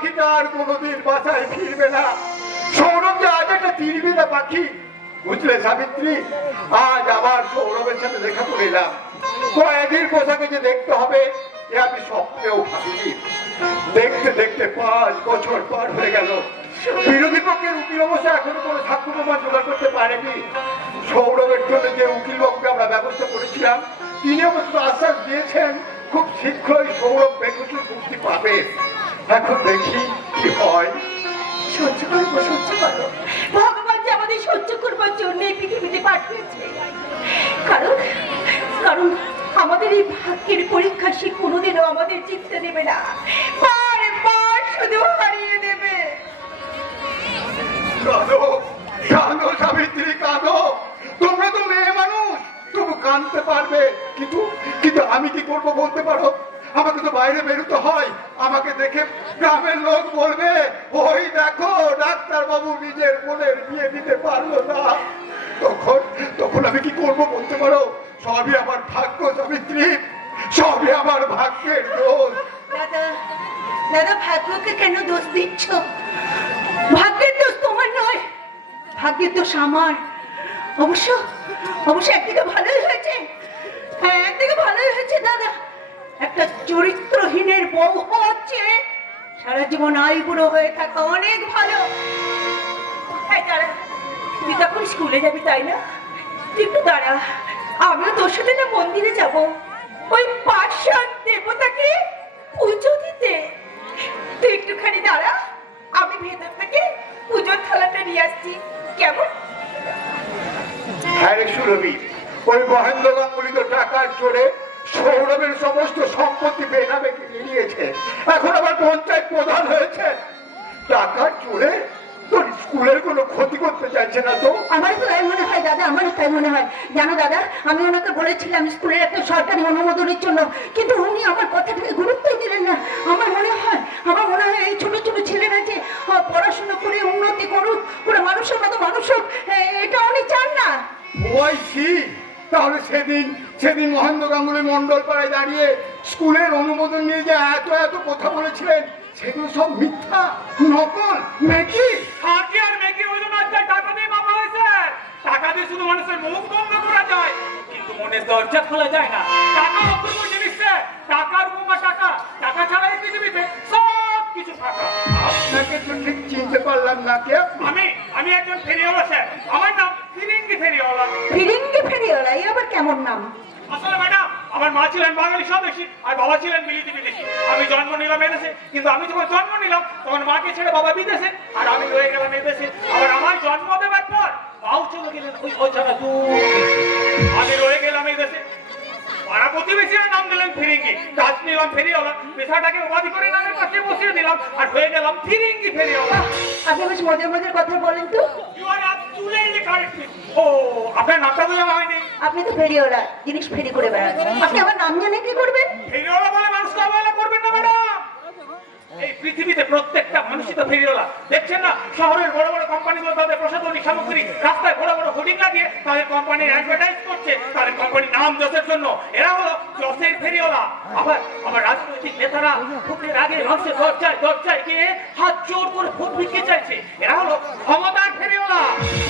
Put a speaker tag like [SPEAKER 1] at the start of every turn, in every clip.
[SPEAKER 1] পাখিটা আর কোনোদিন বাসায় ফিরবে না। সৌরভ যে আজ একটা তিরবিনা পাখি, বুঝলে সাবিত্রী? আজ আবার সৌরভের সাথে দেখা করে এলাম। কয়েকদিন পোশাকে যে দেখতে হবে, এ আমি স্বপ্নেও ভাবিনি। দেখতে দেখতে পাঁচ বছর পার হয়ে গেল। বিরোধী পক্ষের উকিল অবশ্য এখনও কোনো সাক্ষ্য প্রমাণ জোগাড় করতে পারেনি। সৌরভের জন্য যে উকিল বাবুকে আমরা ব্যবস্থা করেছিলাম, তিনি অবশ্য আশ্বাস দিয়েছেন, খুব শীঘ্রই সৌরভ বেকুসুর মুক্তি পাবে। এখন দেখি কি হয়।
[SPEAKER 2] সহ্য করব সহ্য করব ভগবান যে আমাদের সহ্য করবার জন্য এই পৃথিবীতে পাঠিয়েছে। কারণ কারণ আমাদের এই ভাগ্যের পরীক্ষা সে কোনোদিনও আমাদের জিততে দেবে না। বার বার শুধু হারিয়ে দেবে।
[SPEAKER 1] কাঁদো কাঁদো সাবিত্রী কাঁদো। তোমরা তো মেয়ে মানুষ তবু কাঁদতে পারবে। কিন্তু কিন্তু আমি কি করব বলতে পারো? আমাকে তো বাইরে বেরোতে হয়। আমাকে দেখে গ্রামের লোক বলবে, ওই দেখো ডাক্তার বাবু নিজের বোনের বিয়ে দিতে পারল না। তখন তখন আমি কি করব বলতে পারো? সবই আমার ভাগ্য, সাবিত্রী। সবই আমার ভাগ্যের দোষ।
[SPEAKER 2] দাদা দাদা, ভাগ্যকে কেন দোষ দিচ্ছ? ভাগ্যের দোষ তোমার নয়, ভাগ্যের দোষ আমার। অবশ্য অবশ্য একদিকে ভালোই হয়েছে। হ্যাঁ একদিকে ভালোই হয়েছে, দাদা। একটা চরিত্রহীনের বউ হচ্ছে। সারা জীবন আইবুড়ো হয়ে থাকা অনেক ভালো। দাঁড়া, তুই তখন স্কুলে যাবি তাই না? তুই একটু দাঁড়া। আমিও তোর সাথে না মন্দিরে যাব। ওই পাশান দেবতাকে পুজো দিতে। তুই একটুখানি দাঁড়া। আমি ভেতর থেকে পুজোর থালাটা নিয়ে আসছি। কেমন?
[SPEAKER 1] হ্যাঁ রে সুরভি ওই মহেন্দ্র গাঙ্গুলি তো টাকার জোরে সৌরভের সমস্ত সম্পত্তি বেনামে কিনে নিয়েছে এখন আবার পঞ্চায়েত প্রধান হয়েছে। টাকার জোরে তোর স্কুলের কোনো ক্ষতি করতে চাইছে না তো।
[SPEAKER 2] তো তাই মনে হয় দাদা আমারও তাই মনে হয়। জানো দাদা আমি ওনাকে বলেছিলাম স্কুলের একটা সরকারি অনুমোদনের জন্য কিন্তু উনি আমার কথাটাকে গুরুত্বই দিলেন না। আমার মনে হয় আমার মনে হয় এই ছোট ছোট ছেলেরা যে পড়াশোনা করে উন্নতি করুক মানুষের মতো মানুষ হোক এটা উনি চান না।
[SPEAKER 1] সি। তাহলে সেদিন সেদিন মহেন্দ্র গাঙ্গুলি মন্ডল পাড়ায় দাঁড়িয়ে স্কুলের অনুমোদন নিয়ে যে এত এত কথা বলেছিলেন সেগুলো সব মিথ্যা নকল নাকি
[SPEAKER 3] হাতি আর মেকি ওই জন্য আজকে টাকা দিয়ে মাপা হয়েছে। টাকা দিয়ে শুধু মানুষের মুখ বন্ধ করা যায় কিন্তু মনের দরজা খোলা যায় না। টাকা অপূর্ব জিনিস টাকার উপমা টাকা টাকা ছাড়া এই পৃথিবীতে সব কিছু ফাঁকা।
[SPEAKER 1] আপনাকে তো ঠিক চিনতে পারলাম না কে?
[SPEAKER 3] আমি আমি একজন ফেরিওয়ালা স্যার। আমার নাম ফেরিওয়ালা
[SPEAKER 2] ফিরিঙ্গি ফেরিওলা এই আবার কেমন নাম?
[SPEAKER 3] আসলে ম্যাডাম আমার মা ছিলেন বাঙালি স্বদেশী আর বাবা ছিলেন বিলিতি বিদেশি। আমি জন্ম নিলাম এদেশে কিন্তু আমি যখন জন্ম নিলাম তখন মাকে ছেড়ে বাবা বিদেশে আর আমি রয়ে গেলাম এদেশে। আবার আমার জন্ম দেবার পর মাও চলে গেলেন ওই দূর আমি রয়ে গেলাম এই দেশে পাড়া প্রতিবেশীরা নাম দিলেন ফিরিঙ্গি। কাজ নিলাম ফেরিওয়ালা পেশাটাকে উপাধি করে নামের পাশে বসিয়ে দিলাম আর হয়ে গেলাম ফিরিঙ্গি ফেরিওয়ালা
[SPEAKER 2] আপনি বেশ মজার মজার কথা বলেন তো।
[SPEAKER 3] ইউ আর অ্যাবসলিউটলি কারেক্ট ও আপনার নামটা তো হয়নি।
[SPEAKER 2] আপনি তো ফেরিওলা জিনিস ফেরি করে বেড়ান। আপনি আমার নাম জানে কি করবেন?
[SPEAKER 3] ফেরিওয়ালা বলে মানুষকে অবহেলা করবেন না ম্যাডাম। এই পৃথিবীতে প্রত্যেকটা মানুষই তো ফেরিওয়ালা। দেখছেন না? শহরের বড় বড় কোম্পানিগুলো তাদের প্রসাধনিক সামগ্রী রাস্তায় বড় বড় হোর্ডিং লাগিয়ে তাদের কোম্পানির অ্যাডভার্টাইজ করছে। তাদের কোম্পানির নাম যশের জন্য। এরা হলো যশের ফেরিওয়ালা। আবার আমার রাজনৈতিক নেতারা ভোটের আগে মানুষের দরজায় দরজায় গিয়ে হাত জোর করে ভোট ভিক্ষে চাইছে। এরা হলো ক্ষমতার ফেরিওয়ালা। আবার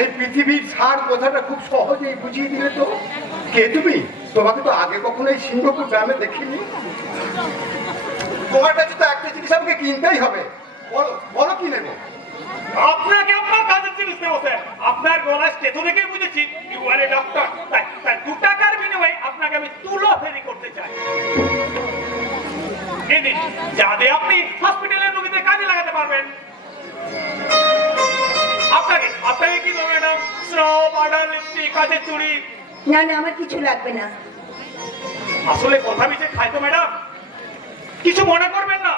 [SPEAKER 3] এই
[SPEAKER 1] পৃথিবীর সার কথাটা খুব সহজেই বুঝিয়ে দিলে তো কে তুমি? তোমাকে তো আগে কখনো এই সিংহপুর গ্রামে দেখিনি। তোমার কাছে তো একটা জিনিস আমাকে কিনতেই হবে। বলো বলো কি নেব?
[SPEAKER 3] আপনাকে আপনার কাজের জিনিস দেবো স্যার। আপনার গলায় স্টেথো দেখে বুঝেছি ইউ আর এ ডক্টর তাই তাই দু টাকার বিনিময়ে আপনাকে আমি তুলো ফেরি করতে চাই। যাতে আপনি হসপিটালের রোগীদের কাজে লাগাতে পারবেন। আপনাকে আপনাকে কি দেবো ম্যাডাম? লিপস্টিক চুড়ি।
[SPEAKER 2] না না আমার কিছু লাগবে না।
[SPEAKER 3] আসলে কথা বিচে খাই তো ম্যাডাম। কিছু মনে করবেন না।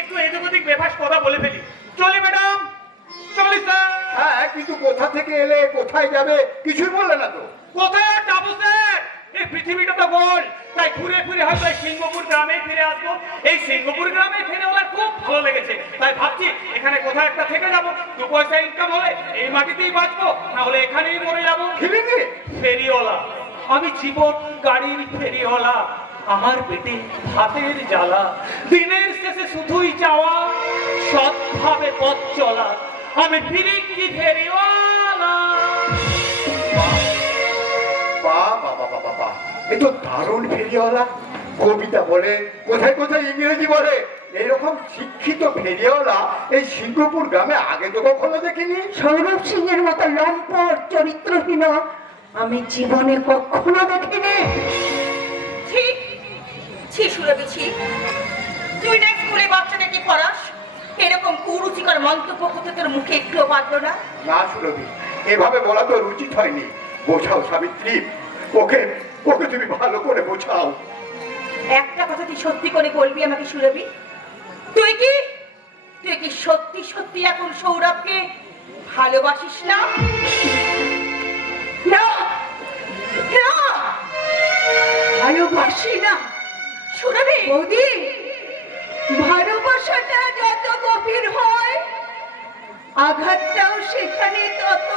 [SPEAKER 3] একটু এদিক ওদিক বেফাস কথা বলে ফেলি। চলি ম্যাডাম। চলি স্যার।
[SPEAKER 1] হ্যাঁ কিন্তু কোথা থেকে এলে কোথায় যাবে কিছুই বললে না তো।
[SPEAKER 3] কোথায় আর যাব স্যার? এই পৃথিবীটা তো গোল। তাই ঘুরে ফিরে হয়তো সিংহপুর গ্রামে ফিরে আসব। এই সিংহপুর গ্রামে ফিরে ভালো লেগেছে। তাই ভাবছি এখানে কোথায় একটা থেকে যাব। দু পয়সা ইনকাম হলে এই মাটিতেই বাঁচবো না হলে এখানেই মরে যাব। ফেরিওয়ালা আমি জীবন গাড়ির ফেরিওয়ালা আমার পেটে হাতের জ্বালা। দিনের শেষে শুধুই চাওয়া সৎভাবে পথ চলা। আমি ফিরিঙ্গি ফেরিওয়ালা।
[SPEAKER 1] বা বাবা বাবা বা এ তো দারুণ ফেরিওয়ালা। কবিতা বলে কোথায় কোথায় ইংরেজি বলে। এরকম শিক্ষিত ফেরিওয়ালা এই সিংহপুর গ্রামে আগে তো কখনো দেখিনি।
[SPEAKER 2] সৌরভ সিং এর মতো লম্পট চরিত্রহীন আমি জীবনে কখনো দেখিনি।
[SPEAKER 4] ছি ছি সুরভি ছি। তুই না স্কুলে বাচ্চাদেরকে পড়াস? এরকম কুরুচিকর মন্তব্য হতে তোর মুখে একটু বাঁধলো না?
[SPEAKER 1] না সুরভি এভাবে বলা তো উচিত হয়নি। বোঝাও সাবিত্রী ওকে ওকে তুমি ভালো করে বোঝাও।
[SPEAKER 4] একটা কথা তুই সত্যি করে বলবি আমাকে সুরভি তুই কি? তুই কি সত্যি সত্যি এখন সৌরভকে ভালোবাসিস না?
[SPEAKER 2] ভালোবাসি না।
[SPEAKER 4] সুরভি
[SPEAKER 2] বৌদি। ভালোবাসাটা যত গভীর হয় আঘাতটাও সেখানে তত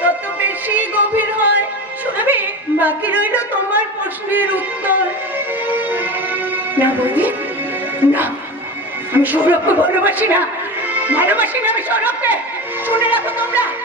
[SPEAKER 2] তত বেশি গভীর হয়।
[SPEAKER 4] সুরভি
[SPEAKER 2] বাকি রইল তোমার প্রশ্নের উত্তর। না বৌদি, না। আমি সৌরভকে ভালোবাসি না। ভালোবাসি না আমি সৌরভকে। শুনে রাখো তোমরা। তোমরা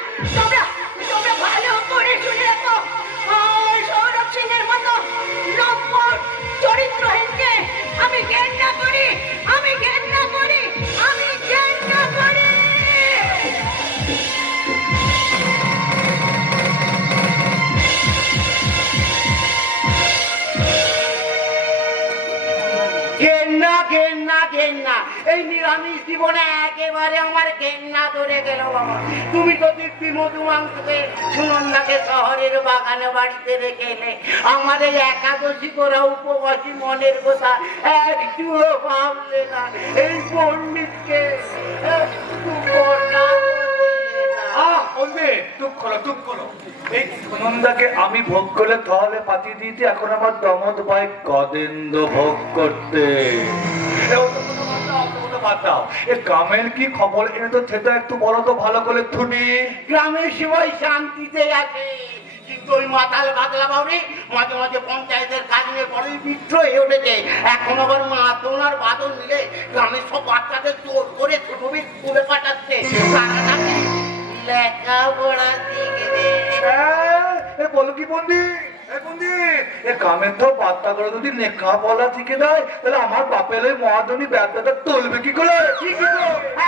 [SPEAKER 5] একেবারে আমার ঘেন্না ধরে গেল বাবা। তুমি তো দিব্যি মধু মাংসকে সুনন্দাকে শহরের বাগানে বাড়িতে রেখে এলে। আমাদের একাদশী করা উপবাসী মনের কথা একটুও ভাবলে না। এই পণ্ডিতকে
[SPEAKER 6] আমি ভোগ করলে তাহলে পাতি দিতে এখন আমার দমদ ভাই গদেন্দ্র ভোগ করতে। দাও। এ গ্রামের কি খবর? এনে তো সেটা একটু বলো তো ভালো করে শুনি
[SPEAKER 5] গ্রামের সবাই শান্তিতে আছে। কিন্তু ওই মাতাল বাদলা বাউরি মাঝে মাঝে পঞ্চায়েতের কাজ নিয়ে বড়ই বিদ্রোহ হয়ে উঠেছে। এখন আবার মাতন আর বাদল মিলে গ্রামের সব বাচ্চাদের জোর করে ছোটবি স্কুলে পাঠাচ্ছে। তারা নাকি লেখাপড়া শিখবে
[SPEAKER 6] হ্যাঁ, বলো কি বন্দি? এ বন্দি গ্রামের তো বাচ্চা করে যদি লেখা বলা শিখে দেয় তাহলে আমার বাপের ওই মহাজনী ব্যবসাটা চলবে কি করে?
[SPEAKER 5] ঠিকই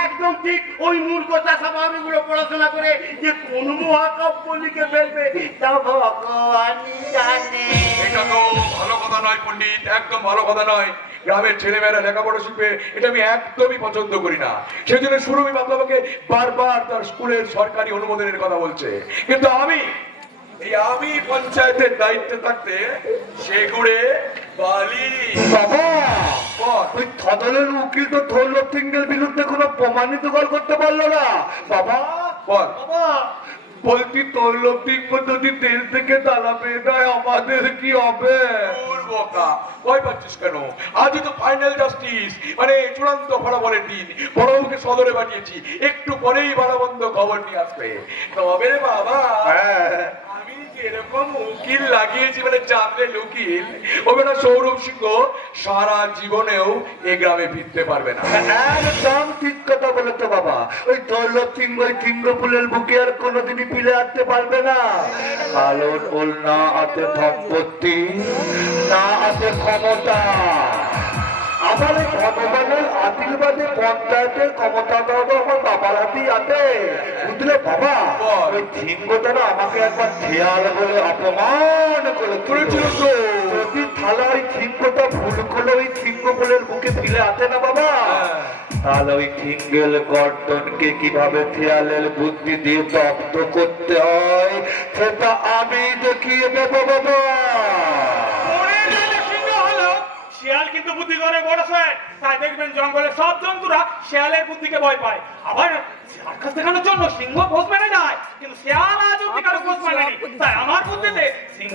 [SPEAKER 5] একদম ঠিক। ওই মূর্খতা স্বাভাবিকগুলো পড়াশোনা করে যে কোন মহাকাব্য লিখে ফেলবে তা ভগবানই জানে।
[SPEAKER 7] এটা তো ভালো কথা নয় পণ্ডিত একদম ভালো কথা নয়। গ্রামের ছেলেমেয়েরা লেখাপড়া শিখবে এটা আমি একদমই পছন্দ করি না। সেই জন্য সুরভি বাবলাকে বারবার তার স্কুলের সরকারি অনুমোদনের কথা বলছে। কিন্তু আমি এই আমি পঞ্চায়েতের দায়িত্বে থাকতে সেগুড়ে বালি।
[SPEAKER 6] বাবা তুই থদলের উকিল তো থৌলভ সিংহের বিরুদ্ধে কোনো প্রমাণিত করতে পারল না। বাবা। বাবা বলছি তৈলপিক যদি তেল থেকে তালা পেয়ে দেয় আমাদের কি হবে?
[SPEAKER 7] বোকা, ভয় পাচ্ছিস কেন? আজই তো ফাইনাল জাস্টিস মানে চূড়ান্ত ফলাফলের দিন। বড়বাবুকে সদরে পাঠিয়েছি। একটু পরেই বারাবন্ধ খবর নিয়ে আসবে। তবে বাবা
[SPEAKER 6] হ্যাঁ।
[SPEAKER 7] আমি যেরকম উকিল লাগিয়েছি মানে চাঁদের বেটা সৌরভ সিংহ সারা জীবনেও এ গ্রামে ফিরতে পারবে না।
[SPEAKER 6] একদম ঠিক কথা বলে তো বাবা। ওই সিংহ ওই সিংহ ফুলের বুকে আর কোনোদিনই ফিরে আসতে পারবে না। কারণ ওর না আছে সম্পত্তি না আছে ক্ষমতা। এই ভগবানের আশীর্বাদে পঞ্চায়েতের ক্ষমতা দেওয়া আমার বাবার হাতেই আছে। বুঝলে বাবা? ওই না আমাকে একবার খেয়াল বলে অপমান করে
[SPEAKER 7] করেছিল
[SPEAKER 6] যদি থালা ওই সিংহটা ভুল করে ওই ফুলের বুকে ফিরে আসে না বাবা?
[SPEAKER 3] শিয়াল কিন্তু বুদ্ধি করে বড় স্যার তাই দেখবেন জঙ্গলের সব জন্তুরা শেয়ালের বুদ্ধিকে ভয় পায়। আবার সার্কাস দেখানোর জন্য সিংহ খোঁজ মেনে যায় কিন্তু শেয়াল আজ অব্দি কারও মেলেনি তাই আমার বুদ্ধিতে সিংহ